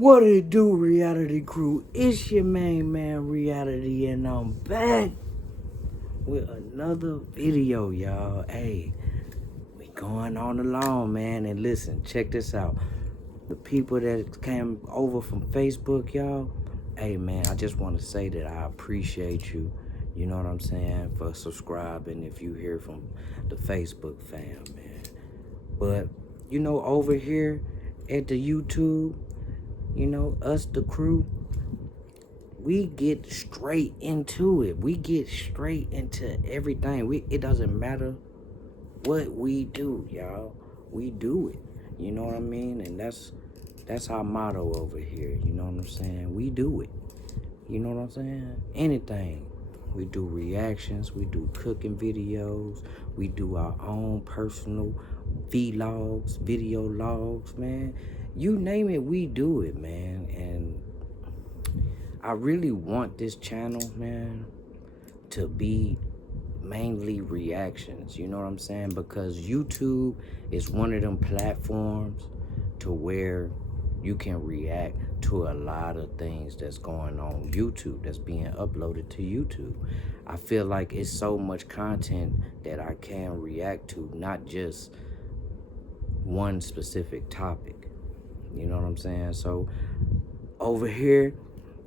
What it do, reality crew? It's your main man, Reality, and I'm back with another video, y'all. Hey, we going on along, man. And listen, check this out. The people that came over from Facebook, y'all. Hey, man, I just want to say that I appreciate you. You know what I'm saying? For subscribing if you hear from the Facebook fam, man. But, you know, over here at the YouTube, you know, us, the crew, we get straight into it. We get straight into everything. It doesn't matter what we do, y'all. We do it. You know what I mean? And that's our motto over here. You know what I'm saying? We do it. You know what I'm saying? Anything. We do reactions. We do cooking videos. We do our own personal vlogs, video logs, man. You name it, we do it, man. And I really want this channel, man, to be mainly reactions. You know what I'm saying? Because YouTube is one of them platforms to where you can react to a lot of things that's going on YouTube, that's being uploaded to YouTube. I feel like it's so much content that I can react to, not just one specific topic. You know what I'm saying? So over here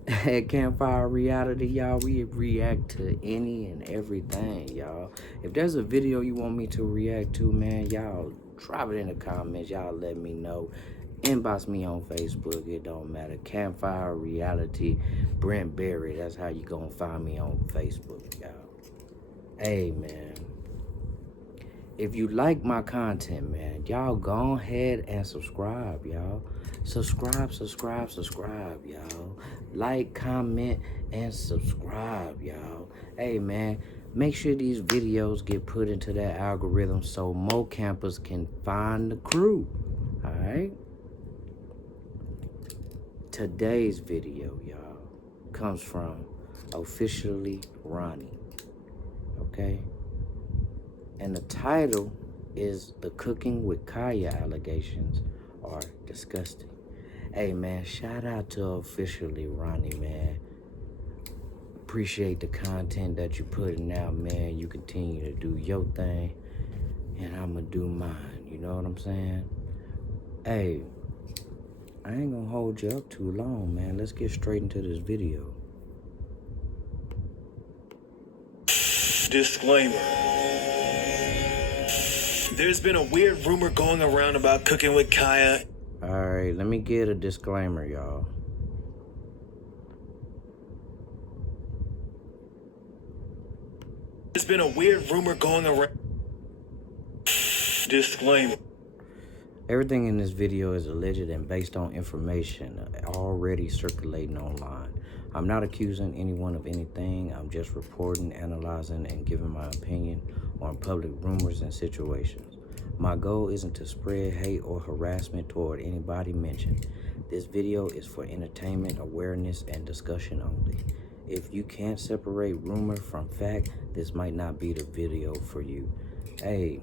at Campfire Reality, y'all, we react to any and everything, y'all. If there's a video you want me to react to, man, y'all drop it in the comments. Y'all let me know. Inbox me on Facebook. It don't matter. Campfire Reality, Brent Berry. That's how you gonna find me on Facebook, y'all. Hey, man. If you like my content, man, y'all go ahead and subscribe, y'all. Subscribe, y'all. Like, comment, and subscribe, y'all. Hey, man, make sure these videos get put into that algorithm so more campers can find the crew, all right? Today's video, y'all, comes from Officially Ronnie, okay? And the title is The Cookingwitkya Allegations Are Disgusting. Hey, man, shout out to Officially Ronnie, man. Appreciate the content that you're putting out, man. You continue to do your thing, and I'm going to do mine. You know what I'm saying? Hey, I ain't going to hold you up too long, man. Let's get straight into this video. Disclaimer. There's been a weird rumor going around about Cooking with Kaya. All right, let me get a disclaimer, y'all. There's been a weird rumor going around. Disclaimer. Everything in this video is alleged and based on information already circulating online. I'm not accusing anyone of anything. I'm just reporting, analyzing, and giving my opinion on public rumors and situations. My goal isn't to spread hate or harassment toward anybody mentioned. This video is for entertainment, awareness, and discussion only. If you can't separate rumor from fact, this might not be the video for you. Hey,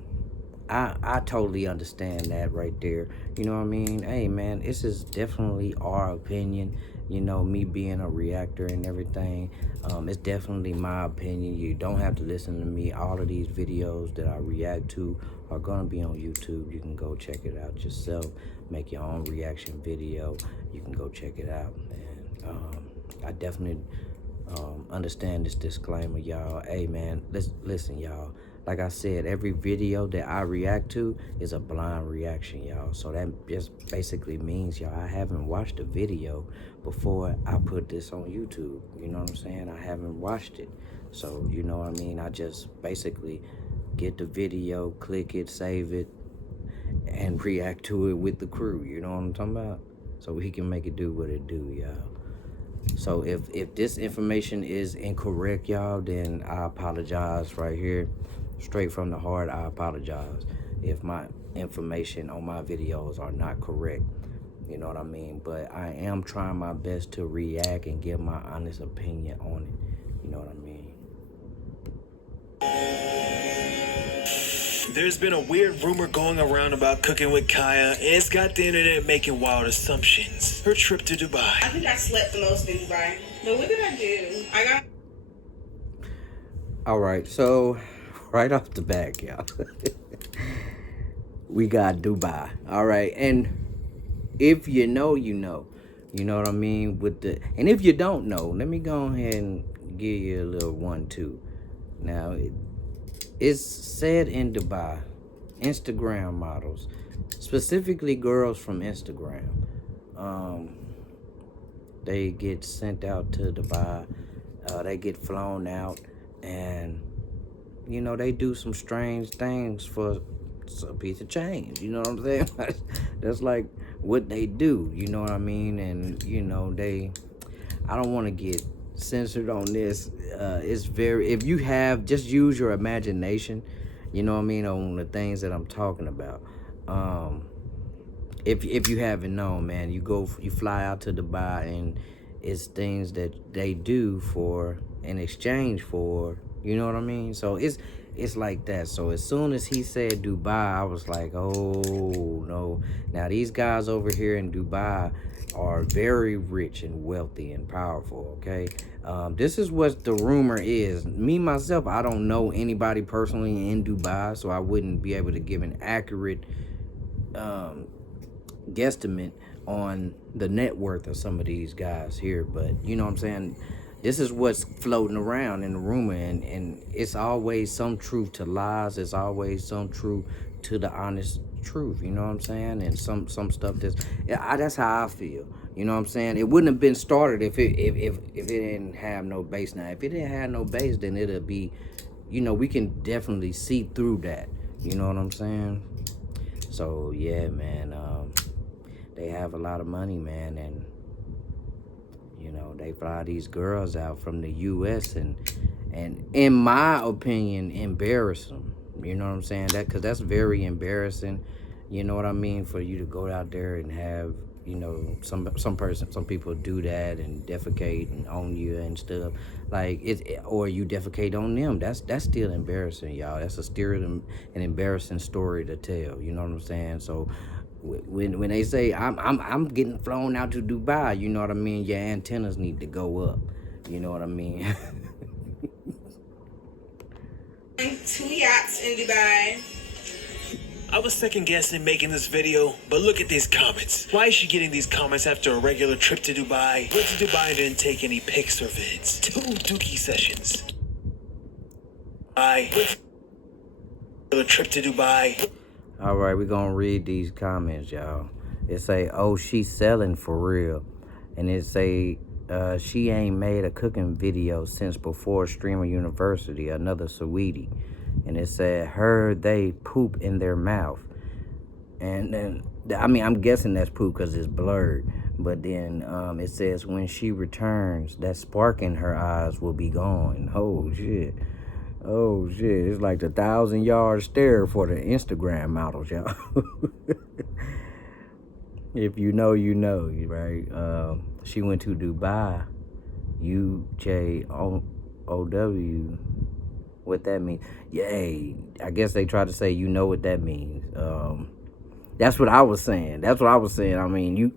I totally understand that right there. You know what I mean? Hey, man, this is definitely our opinion. You know, me being a reactor and everything, it's definitely my opinion. You don't have to listen to me. All of these videos that I react to are gonna be on YouTube. You can go check it out yourself. Make your own reaction video. You can go check it out, man. I definitely understand this disclaimer, y'all. Hey, man, listen, y'all. Like I said, every video that I react to is a blind reaction, y'all. So that just basically means, y'all, I haven't watched a video before I put this on YouTube. You know what I'm saying? I haven't watched it. So, you know what I mean? I just basically get the video, click it, save it, and react to it with the crew. You know what I'm talking about? So he can make it do what it do, y'all. So if this information is incorrect, y'all, then I apologize right here. Straight from the heart, I apologize if my information on my videos are not correct. You know what I mean? But I am trying my best to react and give my honest opinion on it. You know what I mean? There's been a weird rumor going around about Cooking with Kaya, and it's got the internet making wild assumptions. Her trip to Dubai. I think I slept the most in Dubai. But what did I do? I got... All right, so right off the back, y'all, we got Dubai. All right, and if you know, you know. You know what I mean? And if you don't know, let me go ahead and give you a little 1-2. Now, it's said in Dubai, Instagram models, specifically girls from Instagram, they get sent out to Dubai, they get flown out, and, you know, they do some strange things for a piece of change, you know what I'm saying? That's like what they do, you know what I mean? And, you know, I don't want to get censored on this. It's very, if you have, just use your imagination, you know what I mean, on the things that I'm talking about. If you haven't known, man, you fly out to Dubai, and it's things that they do for, in exchange for, you know what I mean? So it's like that. So as soon as he said Dubai, I was like, oh no. Now these guys over here in Dubai are very rich and wealthy and powerful, okay? This is what the rumor is. Me, myself, I don't know anybody personally in Dubai, so I wouldn't be able to give an accurate guesstimate on the net worth of some of these guys here. But, you know what I'm saying? This is what's floating around in the rumor, and it's always some truth to lies. It's always some truth to the honest truth, you know what I'm saying? And some stuff that's how I feel, you know what I'm saying? It wouldn't have been started if it didn't have no base. Now, if it didn't have no base, then it'll be, you know, we can definitely see through that, you know what I'm saying? So yeah, man, they have a lot of money, man, and you know, they fly these girls out from the U.S. and in my opinion, embarrass them. You know what I'm saying? Because that's very embarrassing. You know what I mean? For you to go out there and have, you know, some people do that and defecate and own you and stuff. Like or you defecate on them. That's still embarrassing, y'all. That's an embarrassing story to tell. You know what I'm saying? So when they say I'm getting flown out to Dubai, you know what I mean? Your antennas need to go up. You know what I mean? 2 yachts in Dubai. I was second guessing making this video, but look at these comments. Why is she getting these comments after a regular trip to Dubai? Went to Dubai and didn't take any pics or vids. 2 dookie sessions. I went a trip to Dubai. All right, we're gonna read these comments, y'all. It say, oh, she's selling for real. And it say, she ain't made a cooking video since before Streamer University, another sweetie. And it said, heard they poop in their mouth. And then, I mean, I'm guessing that's poop because it's blurred. But then it says, when she returns, that spark in her eyes will be gone. Oh, shit. Oh, shit. It's like the 1,000-yard stare for the Instagram models, y'all. If you know, you know, right? She went to Dubai, UJOW. What that means? Yay. I guess they try to say, you know what that means. That's what I was saying. I mean,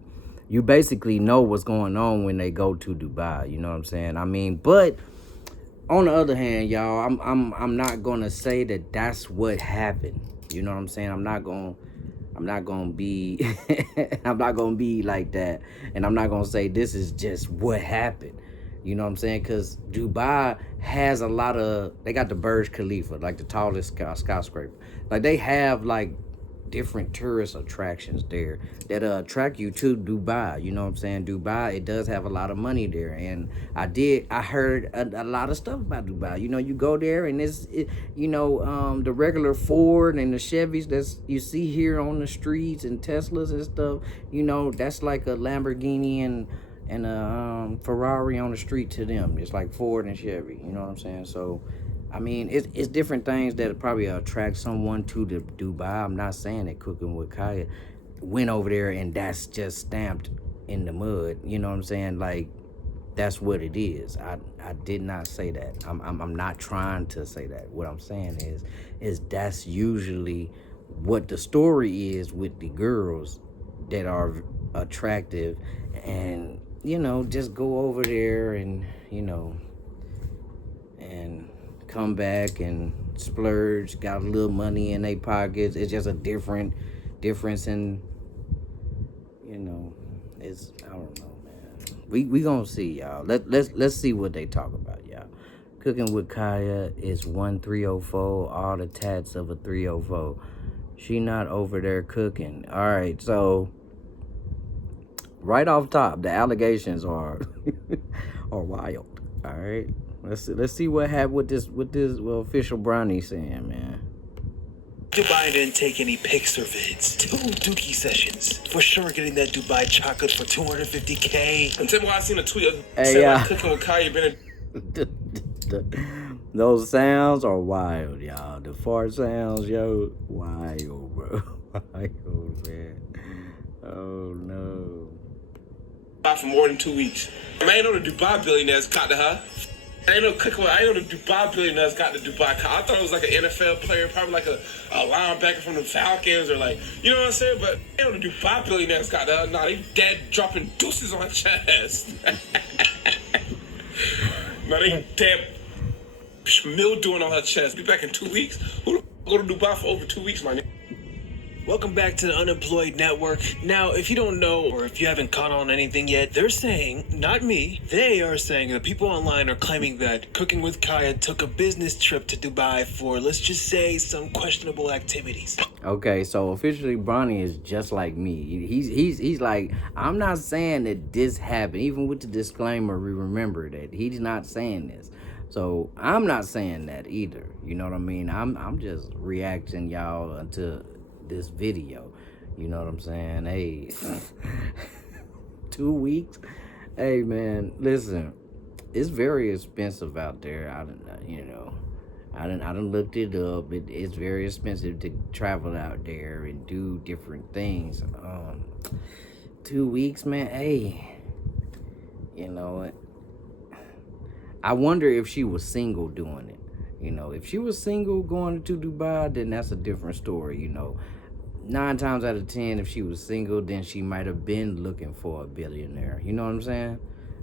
you basically know what's going on when they go to Dubai. You know what I'm saying? I mean, but on the other hand, y'all, I'm not gonna say that that's what happened. You know what I'm saying? I'm not gonna be I'm not gonna be like that, and I'm not gonna say this is just what happened. You know what I'm saying? Because Dubai has a lot of, they got the Burj Khalifa, like the tallest skyscraper. Like they have like different tourist attractions there that attract you to Dubai. You know what I'm saying? Dubai, it does have a lot of money there, and I heard a lot of stuff about Dubai. You know, you go there and the regular Ford and the Chevys that's you see here on the streets and Teslas and stuff, you know, that's like a Lamborghini and a Ferrari on the street to them. It's like Ford and Chevy, you know what I'm saying? So I mean, it's different things that probably attract someone to the Dubai. I'm not saying that Cookingwitkya went over there and that's just stamped in the mud. You know what I'm saying? Like, That's what it is. I did not say that. I'm not trying to say that. What I'm saying is that's usually what the story is with the girls that are attractive, and just go over there and and come back and splurge, got a little money in their pockets. It's just a difference in it's, I don't know, man. We gonna see, y'all. Let's see what they talk about, y'all. Cooking with Kaya is 1304, all the tats of a 304. She not over there cooking. All right, so right off top, the allegations are are wild. All right, let's see what happened with this official Brownie saying, man. Dubai didn't take any pics or vids. 2 dookie sessions. For sure getting that Dubai chocolate for $250K. Until I seen a tweet of Hey, yeah. Cooking with Kaya been Those sounds are wild, y'all. The fart sounds, yo, wild, bro. Wild, man. Oh, no. for more than 2 weeks. I ain't know the Dubai billionaires got to her. I ain't know the Dubai billionaires got the Dubai car. I thought it was like an NFL player, probably like a linebacker from the Falcons or like, you know what I'm saying? But I know the Dubai billionaires got the, nah, they dead dropping deuces on her chest. Nah, they dead mildewing on her chest. Be back in 2 weeks. Who go to Dubai for over 2 weeks, my nigga? Welcome back to the Unemployed Network. Now, if you don't know, or if you haven't caught on anything yet, they're saying, not me, they are saying that people online are claiming that Cooking with Kaya took a business trip to Dubai for, let's just say, some questionable activities. Okay, so officially Bronny is just like me. He's like, I'm not saying that this happened. Even with the disclaimer, we remember that he's not saying this. So I'm not saying that either. You know what I mean? I'm just reacting y'all to this video. You know what I'm saying? Hey, 2 weeks. Hey man, listen, it's very expensive out there. I done looked it up. It's very expensive to travel out there and do different things. 2 weeks, man. Hey, I wonder if she was single doing it. If she was single going to Dubai, then that's a different story. 9 times out of 10, if she was single, then she might have been looking for a billionaire. You know what I'm saying?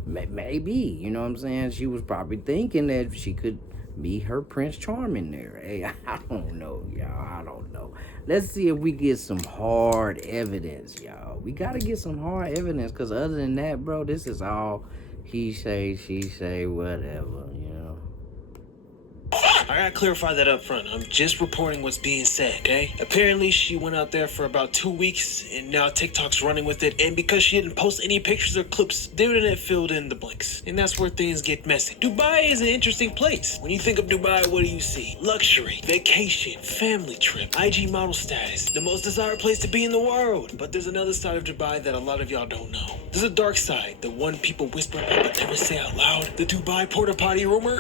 Maybe. You know what I'm saying? She was probably thinking that she could be her Prince Charming there. Hey, I don't know, y'all. I don't know. Let's see if we get some hard evidence, y'all. We got to get some hard evidence, because other than that, bro, this is all he say, she say, whatever, I gotta clarify that up front. I'm just reporting what's being said, okay? Apparently, she went out there for about 2 weeks, and now TikTok's running with it. And because she didn't post any pictures or clips, the internet filled in the blanks. And that's where things get messy. Dubai is an interesting place. When you think of Dubai, what do you see? Luxury, vacation, family trip, IG model status, the most desired place to be in the world. But there's another side of Dubai that a lot of y'all don't know. There's a dark side, the one people whisper about but never say out loud. The Dubai porta potty rumor.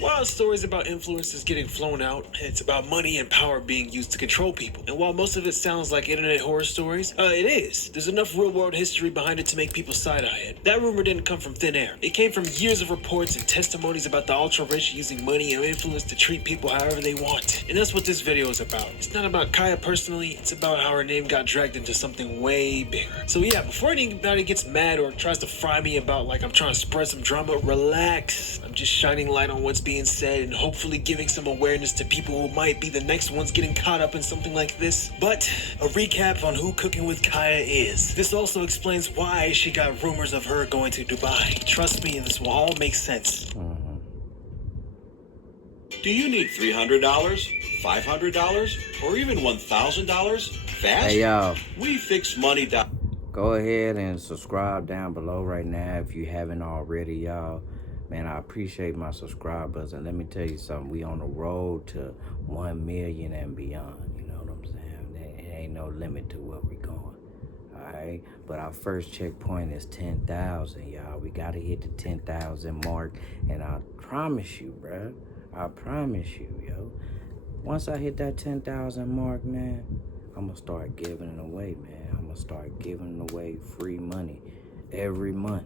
Wild stories about influencers getting flown out. It's about money and power being used to control people. And while most of it sounds like internet horror stories, it is. There's enough real-world history behind it to make people side-eye it. That rumor didn't come from thin air. It came from years of reports and testimonies about the ultra-rich using money and influence to treat people however they want. And that's what this video is about. It's not about Kaya personally, it's about how her name got dragged into something way bigger. So yeah, before anybody gets mad or tries to fry me about like I'm trying to spread some drama, relax. I'm just shining light on what's being said and hopefully giving some awareness to people who might be the next ones getting caught up in something like this. But a recap on who Cooking with Kaya is. This also explains why she got rumors of her going to Dubai. Trust me, this will all make sense. Do you need $300, $500, or even $1,000 fast? Hey, y'all. We fix money down. Go ahead and subscribe down below right now if you haven't already, y'all. Man, I appreciate my subscribers, and let me tell you something. We on the road to 1 million and beyond. You know what I'm saying? There ain't no limit to where we going. All right, but our first checkpoint is 10,000, y'all. We gotta hit the 10,000 mark, and I promise you, bruh. I promise you, yo. Once I hit that 10,000 mark, man, I'm gonna start giving it away, man. I'm gonna start giving away free money. every month.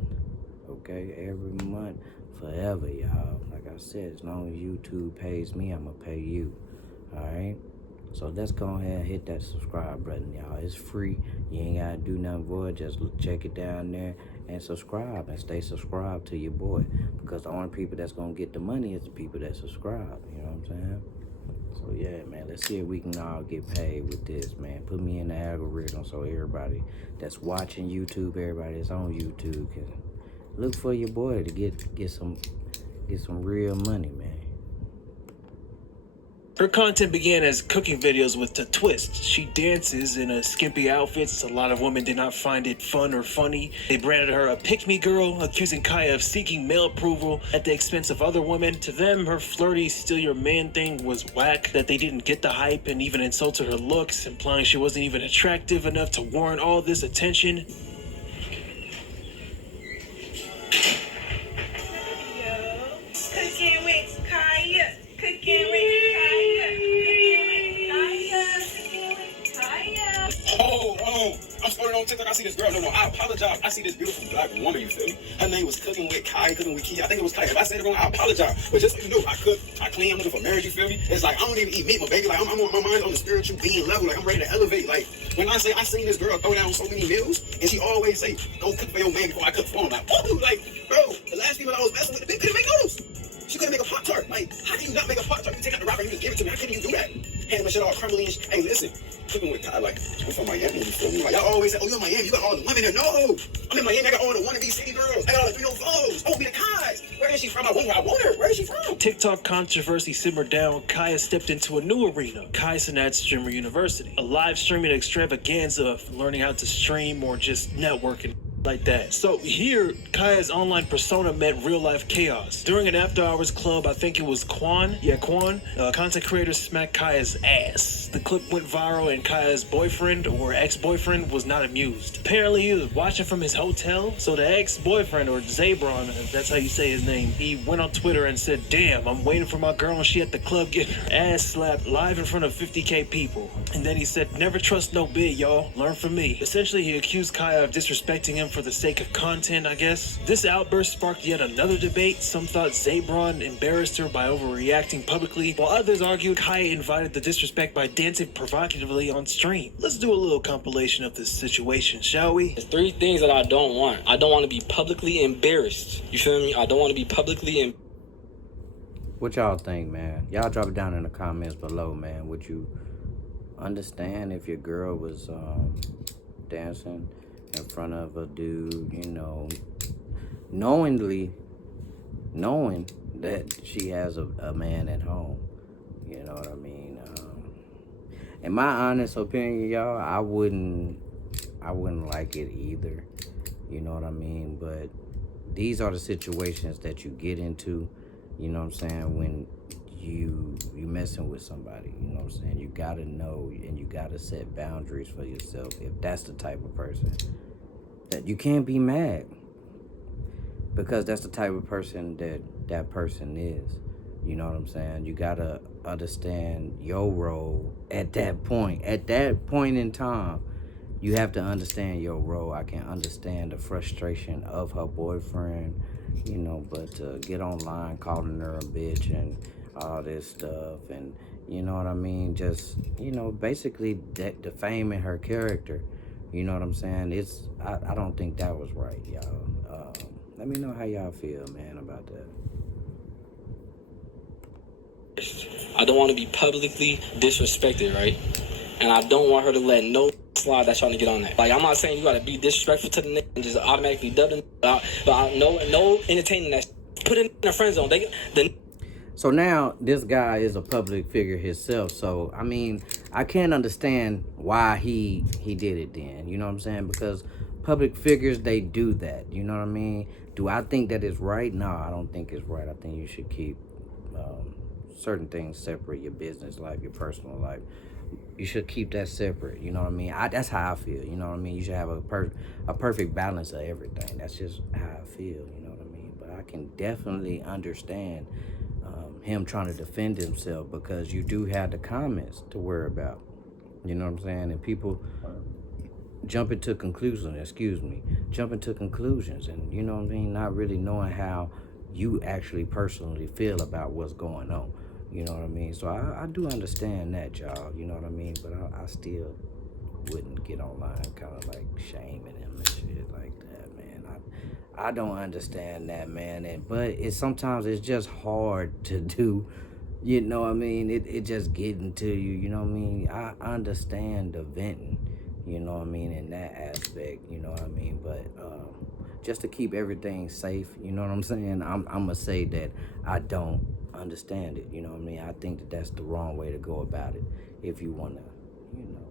Okay, every month, forever, y'all. Like I said, as long as YouTube pays me, I'ma pay you. All right. So let's go ahead and hit that subscribe button, y'all. It's free. You ain't gotta do nothing for it. Just check it down there and subscribe and stay subscribed to your boy. Because the only people that's gonna get the money is the people that subscribe. You know what I'm saying? So yeah, man, let's see if we can all get paid with this, man. Put me in the algorithm so everybody that's watching YouTube, everybody that's on YouTube can look for your boy to get some real money, man. Her content began as cooking videos with a twist. She dances in a skimpy outfits. A lot of women did not find it fun or funny. They branded her a pick-me girl, accusing Kaya of seeking male approval at the expense of other women. To them, her flirty, steal your man thing was whack, that they didn't get the hype, and even insulted her looks, implying she wasn't even attractive enough to warrant all this attention. Cooking with Kaya. Cooking with Kaya. Hold on. I'm scrolling on TikTok. I see this girl. No, I apologize. I see this beautiful black woman, you feel me? Her name was Cooking with Kai, Cooking with Kia. I think it was Kai. If I said it wrong, I apologize. But just so you know, I cook, I clean, I'm looking for marriage, you feel me? It's like, I don't even eat meat, my baby. Like, I'm on my mind on the spiritual being level. Like, I'm ready to elevate. Like, when I say I seen this girl throw down so many meals, and she always say, go cook for your man before I cook for him. Like, oh, like, bro, the last female I was messing with, they couldn't make noodles. She couldn't make a Pop-Tart. Like, how can you not make a Pop-Tart? You take out the wrapper, you just give it to me. How can you do that? Hand my shit all crumbly and shit. Hey, listen, Cooking with Kai, like, I'm from Miami, you feel me? Like, y'all always say, oh, you're in Miami, you got all the women there. No, I'm in Miami, I got all the wannabe city girls. I got all the 304s. Oh, be the Kais. Where is she from? I want her. Where is she from? TikTok controversy simmered down. Kaya stepped into a new arena, Kai Cenat Streamer University, a live streaming extravaganza of learning how to stream or just networking like that. So here, Kaya's online persona met real-life chaos. During an after-hours club, I think it was Quan, content creators smacked Kaya's ass. The clip went viral and Kaya's boyfriend or ex-boyfriend was not amused. Apparently he was watching from his hotel, so the ex-boyfriend, or Zabron, if that's how you say his name, he went on Twitter and said, damn, I'm waiting for my girl and she at the club getting her ass slapped live in front of 50K people. And then he said, never trust no bid, y'all. Learn from me. Essentially, he accused Kaya of disrespecting him for the sake of content, I guess. This outburst sparked yet another debate. Some thought Zabron embarrassed her by overreacting publicly, while others argued Kaya invited the disrespect by dancing provocatively on stream. Let's do a little compilation of this situation, shall we? There's 3 things that I don't want. I don't want to be publicly embarrassed. You feel me? I don't want to be publicly What y'all think, man? Y'all drop it down in the comments below, man. Would you understand if your girl was dancing in front of a dude, you know, knowing that she has a man at home? You know what I mean? In my honest opinion, y'all, I wouldn't like it either. You know what I mean? But these are the situations that you get into, you know what I'm saying, when you messing with somebody. You know what I'm saying? You gotta know and you gotta set boundaries for yourself if that's the type of person that you can't be mad, because that's the type of person that person is. You know what I'm saying? You gotta understand your role at that point. At that point in time, you have to understand your role. I can understand the frustration of her boyfriend, you know, but to get online calling her a bitch and all this stuff, and you know what I mean, just, you know, basically defaming her character. You know what I'm saying? I don't think that was right, y'all. Let me know how y'all feel, man, about that. I don't want to be publicly disrespected, right? And I don't want her to let no slide that's trying to get on that. Like, I'm not saying you got to be disrespectful to the nigga and just automatically dub the nigga, but no entertaining that. Put it in a friend zone. So now this guy is a public figure himself. So, I mean, I can't understand why he did it then. You know what I'm saying? Because public figures, they do that. You know what I mean? Do I think that is right? No, I don't think it's right. I think you should keep certain things separate. Your business life, your personal life. You should keep that separate. You know what I mean? That's how I feel. You know what I mean? You should have a perfect balance of everything. That's just how I feel. You know what I mean? But I can definitely understand him trying to defend himself, because you do have the comments to worry about. You know what I'm saying? And people jumping to conclusions, and you know what I mean, not really knowing how you actually personally feel about what's going on. You know what I mean? So I do understand that, y'all. You know what I mean? But I still wouldn't get online kind of like shaming him and shit like that, man. I don't understand that, man. But sometimes it's just hard to do. You know what I mean? It just getting to you. You know what I mean? I understand the venting. You know what I mean, in that aspect, you know what I mean, but just to keep everything safe, you know what I'm saying, I'm gonna say that I don't understand it, you know what I mean. I think that that's the wrong way to go about it if you want to, you know,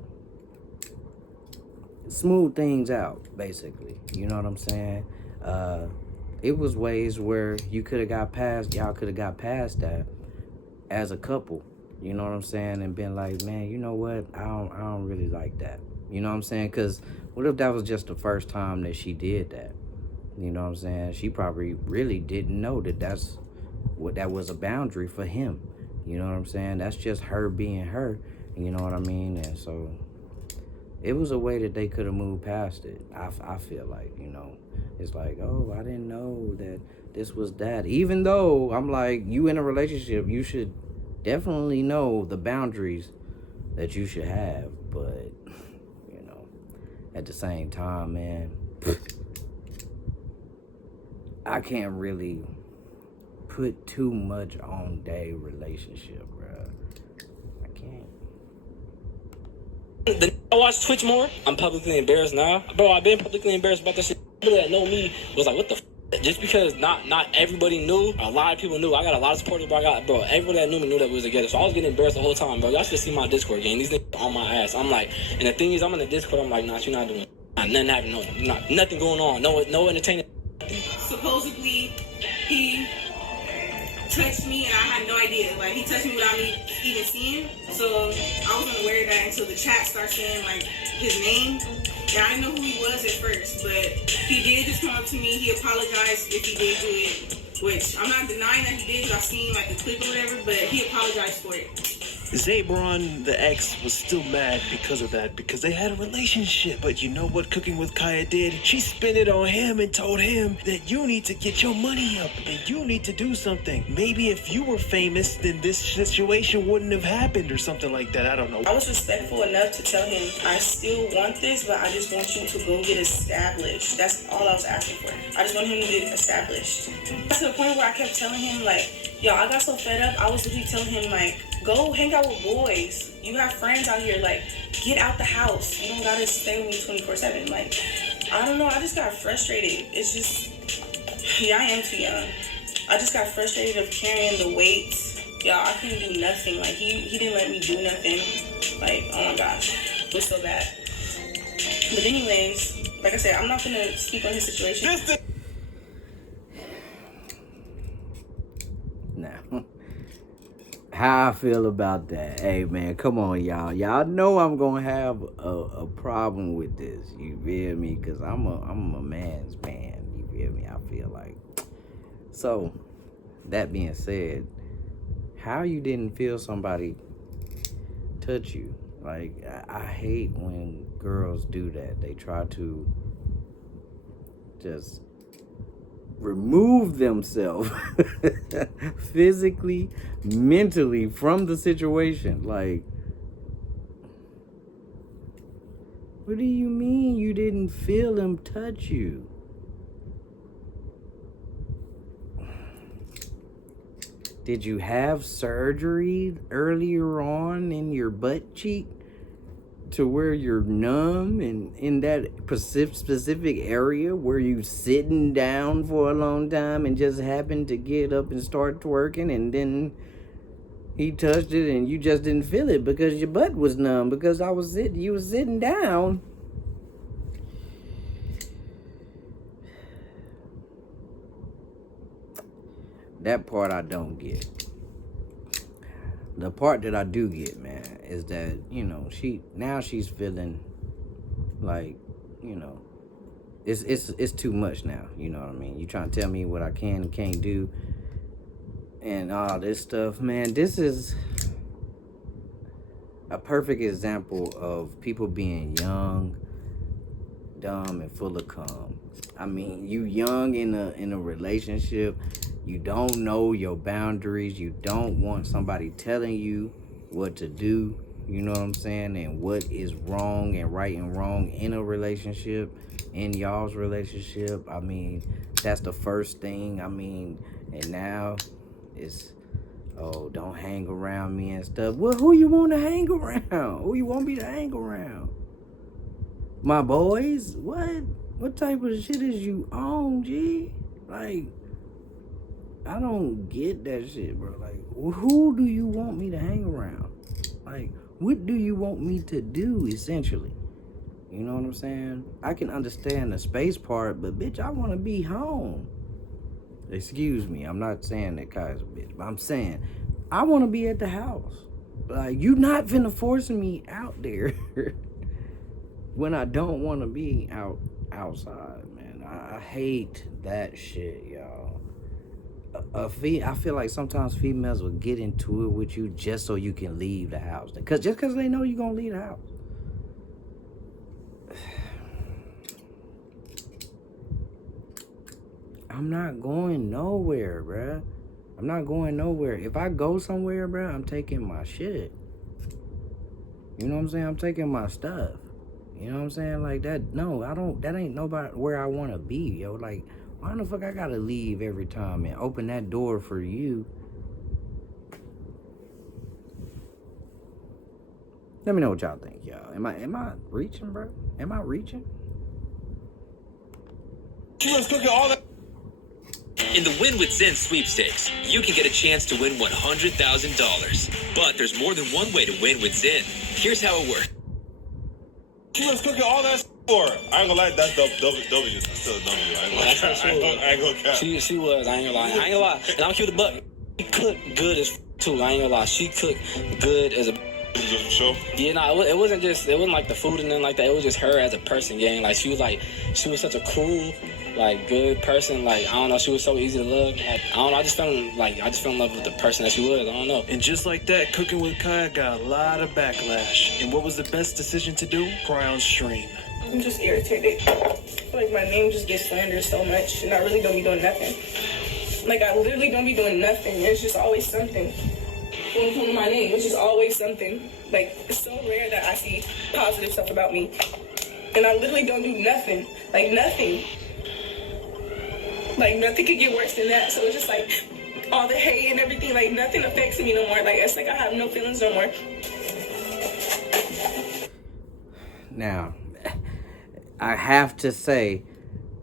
smooth things out, basically, you know what I'm saying. It was ways where y'all could have got past that as a couple, you know what I'm saying, and been like, man, you know what, I don't really like that. You know what I'm saying? Because what if that was just the first time that she did that? You know what I'm saying? She probably really didn't know that that was a boundary for him. You know what I'm saying? That's just her being her. You know what I mean? And so it was a way that they could have moved past it. I feel like, you know, it's like, oh, I didn't know that this was that. Even though I'm like, you in a relationship, you should definitely know the boundaries that you should have. But at the same time, man, I can't really put too much on their relationship, bro. I can't. I watch Twitch more. I'm publicly embarrassed now. Bro, I've been publicly embarrassed about this shit. People that know me was like, what the f? Just because not everybody knew, a lot of people knew. I got a lot of supporters, bro. Everybody that knew me knew that we was together. So I was getting embarrassed the whole time, bro. Y'all should see my Discord game. These niggas on my ass. I'm like, and the thing is, I'm in the Discord. I'm like, nah, you're not doing it. Nothing happening. Nothing going on. No entertainment. Supposedly, he touched me and I had no idea. Like, he touched me without me even seeing. So I wasn't aware of that until the chat started saying, like, his name. And I didn't know who he was at first, but he did just come up to me. He apologized if he did do it, which I'm not denying that he did because I've seen, like, the clip or whatever, but he apologized for it. Zabron, the ex, was still mad because of that, because they had a relationship. But you know what Cooking with Kaya did? She spun it on him and told him that you need to get your money up and you need to do something. Maybe if you were famous, then this situation wouldn't have happened or something like that. I don't know. I was respectful enough to tell him, I still want this, but I just want you to go get established. That's all I was asking for. I just want him to get established. That's to the point where I kept telling him, like, yo, I got so fed up. I was literally telling him, like, go hang out with boys. You have friends out here. Like, get out the house. You don't gotta stay with me 24/7. Like, I don't know. I just got frustrated. It's just, yeah, I am too young. I just got frustrated of carrying the weight. Y'all, I couldn't do nothing. Like, he didn't let me do nothing. Like, oh my gosh, it was so bad. But anyways, like I said, I'm not gonna speak on his situation. Now, how I feel about that? Hey, man, come on, y'all. Y'all know I'm gonna have a problem with this. You feel me? Because I'm a man's man. You feel me? I feel like. So, that being said, how you didn't feel somebody touch you? Like, I hate when girls do that. They try to just remove themselves physically, mentally from the situation. Like, what do you mean you didn't feel him touch you? Did you have surgery earlier on in your butt cheek to where you're numb and in that specific area where you sitting down for a long time and just happened to get up and start twerking, and then he touched it and you just didn't feel it because your butt was numb because you was sitting down? That part I don't get. The part that I do get, man, is that, you know, she's feeling like, you know, it's too much now. You know what I mean? You trying to tell me what I can and can't do and all this stuff, man. This is a perfect example of people being young, dumb and full of cum. I mean, you young in a relationship, you don't know your boundaries, you don't want somebody telling you what to do, you know what I'm saying, and what is wrong and right and wrong in a relationship, in y'all's relationship. I mean, that's the first thing. I mean, and now it's, oh, don't hang around me and stuff. Well, who you want to hang around? Who you want me to hang around? My boys? What type of shit is you on, G? Like, I don't get that shit, bro. Like, who do you want me to hang around? Like, what do you want me to do, essentially? You know what I'm saying? I can understand the space part, but bitch, I want to be home. Excuse me, I'm not saying that Kai's a bitch, but I'm saying I want to be at the house. Like, you not finna forcing me out there when I don't want to be outside, man. I hate that shit, y'all. I feel like sometimes females will get into it with you just so you can leave the house. Just because they know you're going to leave the house. I'm not going nowhere, bruh. I'm not going nowhere. If I go somewhere, bruh, I'm taking my shit. You know what I'm saying? I'm taking my stuff. You know what I'm saying? Like that, no, that ain't nobody where I want to be, yo. Like, why the fuck I gotta leave every time and open that door for you? Let me know what y'all think, y'all. Am I reaching, bro? Am I reaching? She was cooking all that. In the Win with Zen sweepstakes, you can get a chance to win $100,000. But there's more than one way to win with Zen. Here's how it works. She was cooking all that for her. I ain't gonna lie, that's W. That's still a W. I ain't gonna cap. She was. I ain't gonna lie. And I'm keep the buck. She cooked good as too. I ain't gonna lie. She cooked good as a. Just for sure. Yeah, no, it wasn't like the food and nothing like that. It was just her as a person, gang. Like she was such a cool, like good person. Like I don't know, she was so easy to love. I don't know. I just fell in love with the person that she was. I don't know. And just like that, Cooking with Kaya got a lot of backlash. And what was the best decision to do? Cry on stream. I'm just irritated. I feel like my name just gets slandered so much, and I really don't be doing nothing. Like, I literally don't be doing nothing. It's just always something. When it comes to my name, it's just always something. Like, it's so rare that I see positive stuff about me. And I literally don't do nothing. Like, nothing. Like, nothing could get worse than that. So it's just like, all the hate and everything, like, nothing affects me no more. Like, it's like I have no feelings no more. Now, I have to say,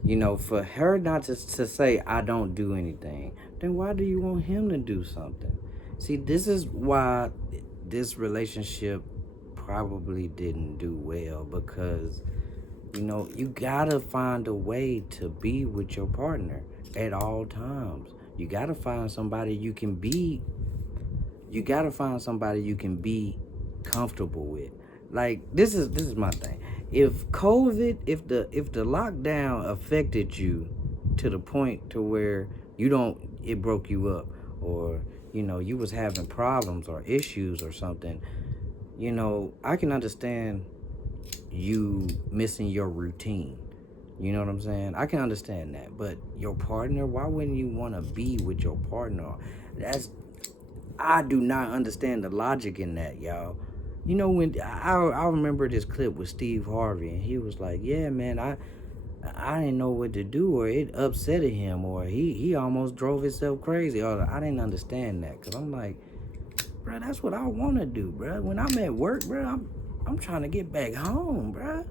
you know, for her not to say I don't do anything, then why do you want him to do something? See, this is why this relationship probably didn't do well, because, you know, you gotta find a way to be with your partner at all times. You gotta find somebody you can be comfortable with. Like, this is my thing. If COVID, if the lockdown affected you to the point to where it broke you up, or, you know, you was having problems or issues or something, you know, I can understand you missing your routine. You know what I'm saying? I can understand that. But your partner, why wouldn't you want to be with your partner? I do not understand the logic in that, y'all. You know, when I remember this clip with Steve Harvey, and he was like, yeah, man, I didn't know what to do, or it upset him, or he almost drove himself crazy, or I didn't understand that, because I'm like, bro, that's what I want to do, bro. When I'm at work, bro, I'm trying to get back home, bro.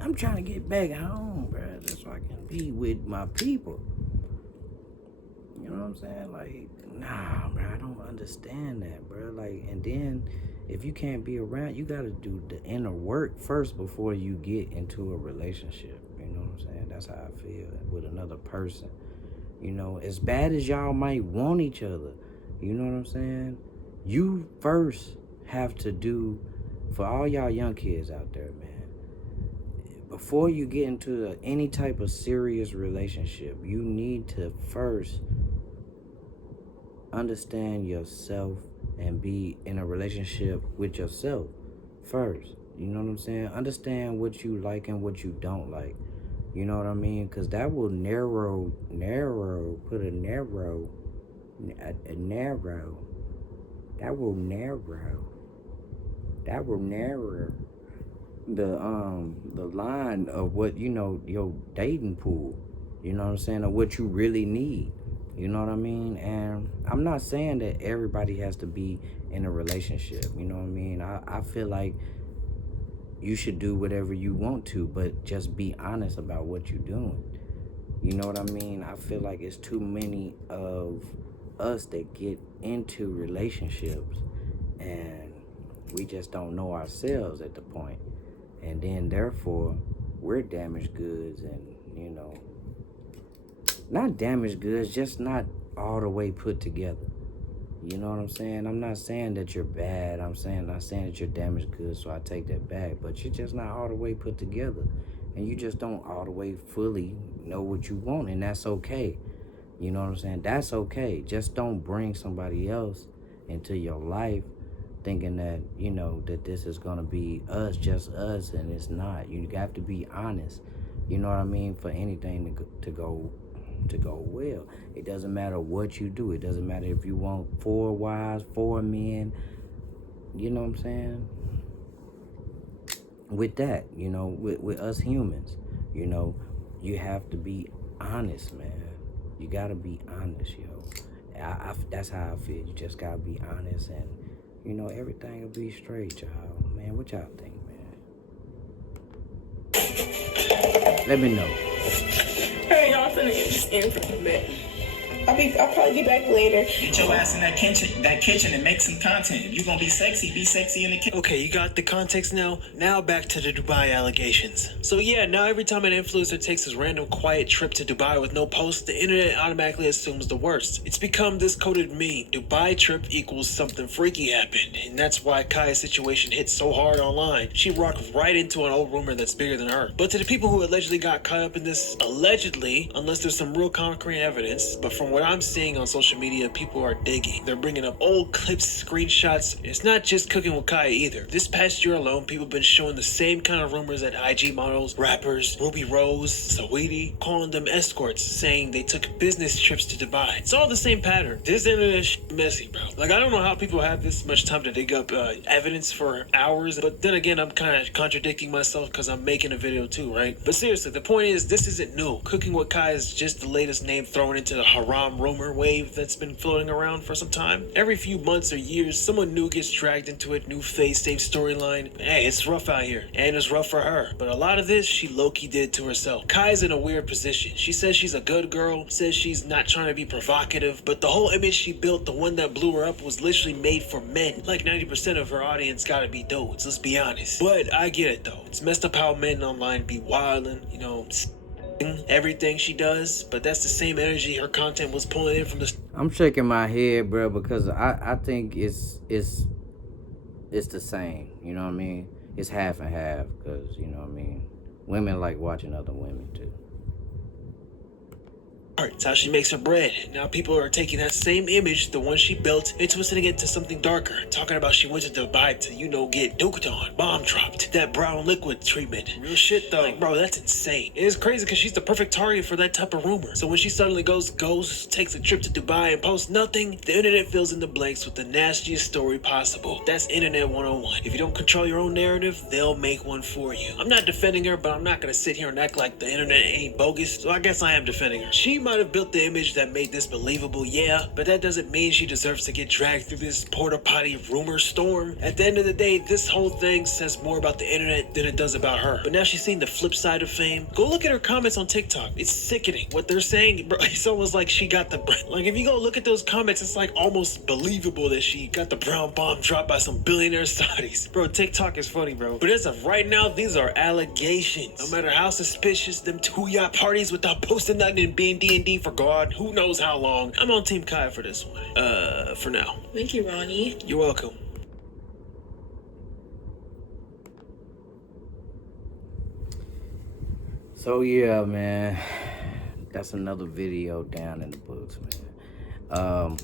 I'm trying to get back home, bro, just so I can be with my people. You know what I'm saying? Like, nah, bro, I don't understand that, bro. Like, and then if you can't be around, you got to do the inner work first before you get into a relationship. You know what I'm saying? That's how I feel with another person. You know, as bad as y'all might want each other, you know what I'm saying? You first have to do, for all y'all young kids out there, man, before you get into any type of serious relationship, you need to first understand yourself and be in a relationship with yourself first. You know what I'm saying? Understand what you like and what you don't like. You know what I mean? Because that will narrow the line of what, you know, your dating pool, you know what I'm saying, or what you really need. You know what I mean? And I'm not saying that everybody has to be in a relationship. You know what I mean? I feel like you should do whatever you want to, but just be honest about what you're doing. You know what I mean? I feel like it's too many of us that get into relationships and we just don't know ourselves at the point. And then therefore we're damaged goods, and you know, not damaged goods, just not all the way put together. You know what I'm saying? I'm not saying that you're bad. I'm not saying that you're damaged goods, so I take that back. But you're just not all the way put together. And you just don't all the way fully know what you want, and that's okay. You know what I'm saying? That's okay. Just don't bring somebody else into your life thinking that, you know, that this is going to be us, just us, and it's not. You have to be honest. You know what I mean? For anything to go well. It doesn't matter what you do. It doesn't matter if you want 4 wives, 4 men. You know what I'm saying? With that, you know, with us humans, you know, you have to be honest, man. You gotta be honest, yo. That's how I feel. You just gotta be honest, and you know, everything will be straight, y'all. Man, what y'all think, man? Let me know. Hey, y'all finna get this in from the bed. I'll probably be back later. Get your ass in that kitchen and make some content. If you're gonna be sexy in the kitchen. Okay, you got the context now? Now back to the Dubai allegations. So yeah, now every time an influencer takes his random quiet trip to Dubai with no post, the internet automatically assumes the worst. It's become this coded meme. Dubai trip equals something freaky happened. And that's why Kaya's situation hit so hard online. She rocked right into an old rumor that's bigger than her. But to the people who allegedly got caught up in this, allegedly, unless there's some real concrete evidence, but from what I'm seeing on social media, people are digging. They're bringing up old clips, screenshots. It's not just Cooking with Kaya either. This past year alone, people have been showing the same kind of rumors at IG models, rappers, Ruby Rose, Saweetie, calling them escorts, saying they took business trips to Dubai. It's all the same pattern. This internet shit messy, bro. Like, I don't know how people have this much time to dig up evidence for hours, but then again, I'm kind of contradicting myself because I'm making a video too, right? But seriously, the point is, this isn't new. Cooking with Kaya is just the latest name thrown into the haram rumor wave that's been floating around for some time. Every few months or years, someone new gets dragged into it, new face, same storyline. Hey, it's rough out here, and it's rough for her. But a lot of this, she low-key did to herself. Kai's in a weird position. She says she's a good girl, says she's not trying to be provocative, but the whole image she built, the one that blew her up, was literally made for men. Like 90% of her audience gotta be dudes, let's be honest. But I get it though. It's messed up how men online be wildin', you know, everything she does, but that's the same energy her content was pulling in from the. I'm shaking my head, bro, because I think it's the same. You know what I mean? It's half and half, because you know what I mean. Women like watching other women too. It's how she makes her bread. Now people are taking that same image, the one she built, and twisting it to something darker. Talking about she went to Dubai to, you know, get duked on, bomb dropped, that brown liquid treatment. Real shit though. Like, bro, that's insane. It's crazy because she's the perfect target for that type of rumor. So when she suddenly goes ghost, takes a trip to Dubai and posts nothing, the internet fills in the blanks with the nastiest story possible. That's internet 101. If you don't control your own narrative, they'll make one for you. I'm not defending her, but I'm not gonna sit here and act like the internet ain't bogus, so I guess I am defending her. She might have built the image that made this believable, yeah, but that doesn't mean she deserves to get dragged through this porta potty rumor storm. At the end of the day, this whole thing says more about the internet than it does about her. But now she's seen the flip side of fame. Go look at her comments on TikTok. It's sickening. What they're saying, bro, it's almost like she got the, like, if you go look at those comments, it's like almost believable that she got the brown bomb dropped by some billionaire Saudis. Bro, TikTok is funny, bro. But as of right now, these are allegations. No matter how suspicious them 2 yacht parties without posting nothing and being D&D for God, who knows how long. I'm on Team Kaya for this one. For now. Thank you, Ronnie. You're welcome. So yeah, man, that's another video down in the books, man.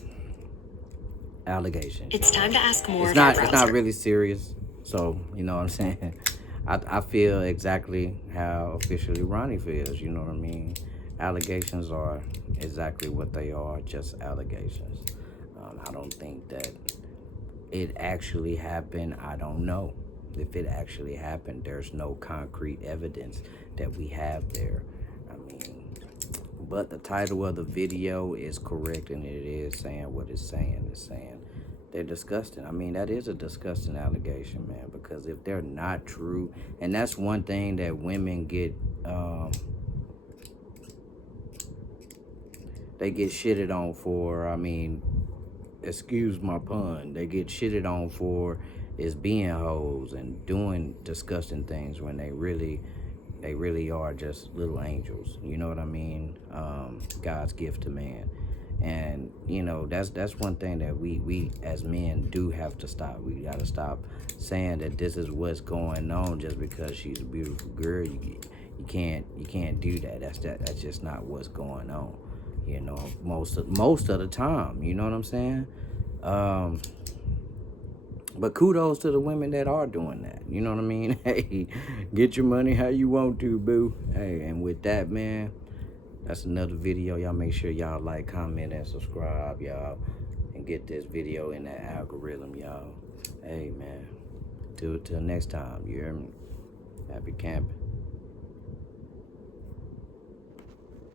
Allegations. It's time to ask more. It's not really serious. So, you know what I'm saying? I feel exactly how officially Ronnie feels, you know what I mean? Allegations are exactly what they are, just allegations. I don't think that it actually happened. I don't know. If it actually happened, there's no concrete evidence that we have there. I mean, but the title of the video is correct, and it is saying what it's saying. It's saying they're disgusting. I mean, that is a disgusting allegation, man, because if they're not true, and that's one thing that women get, they get shitted on for. I mean, excuse my pun, they get shitted on for is being hoes and doing disgusting things when they really are just little angels. You know what I mean? God's gift to man. And you know, that's one thing that we as men do have to stop. We got to stop saying that this is what's going on just because she's a beautiful girl. You can't do that. That's just not what's going on. You know, most of the time. You know what I'm saying? But kudos to the women that are doing that. You know what I mean? Hey, get your money how you want to, boo. Hey, and with that, man, that's another video. Y'all make sure y'all like, comment, and subscribe, y'all. And get this video in that algorithm, y'all. Hey, man. Till next time, you hear me? Happy camping.